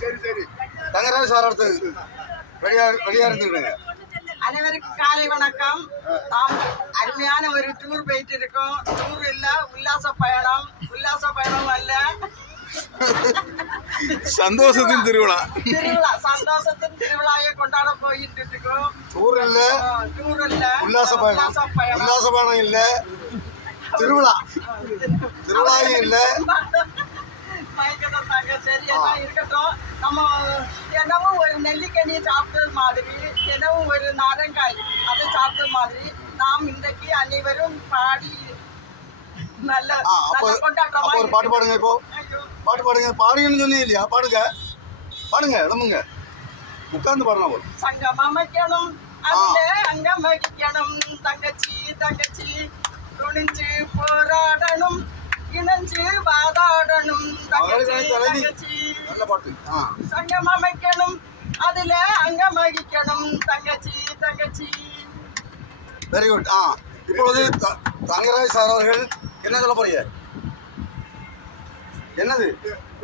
சரி சரி. தங்கராஜ் சார் அடுத்தது வெளியா இருந்துக்கிடுங்க. அனைவருக்கும் காலை வணக்கம். நாம் அருமையான ஒரு டூர் போயிட்டு இருக்கோம். டூர் இல்ல, உல்லாச பயணம். உல்லாச பயணம் அல்ல, சந்தோஷத்தின் திருவிழா. திருவிழா, சந்தோஷத்தின் திருவிழாவை கொண்டாட போயிட்டு இருக்கோம். டூர் இல்ல, டூர் இல்ல, உல்லாச பயணம். உல்லாச பயணம் இல்ல, திருவிழா. திருவிழாவும் இல்ல. மயக்கத்தாங்க. சரி, எல்லாம் இருக்கட்டும். நம்ம என்னவோ ஒரு நெல்லிக்கனியை சாப்பிட்டது மாதிரி, என்னவோ ஒரு நாரங்காய் அதை சாப்பிட்டது மாதிரி நாம் இன்றைக்கு அனைவரும் பாடி நல்ல கொண்டாடுறோம். ஒரு பாட்டு பாடுங்க. இப்போ பாட்டு பாடுங்க. பாடுங்கன்னு சொன்னீங்க இல்லையா? பாடுங்க, பாடுங்க, இடமுங்க உட்கார்ந்து பாடலாம். போல சங்கம் அமைக்கணும், அதுல அங்கம் வகிக்கணும். தங்கச்சி தங்கச்சி துணிஞ்சு போராடணும், இணைஞ்சு வாதாடணும். தங்கச்சி தங்கச்சி நல்ல பாட்டு. சங்கம் அமைக்கணும், அதுல அங்கம் வகிக்கணும். தங்கச்சி தங்கச்சி. Very good. இப்பொழுது தங்கராஜ் சார் அவர்கள் என்ன சொல்ல போறீங்க? என்னது?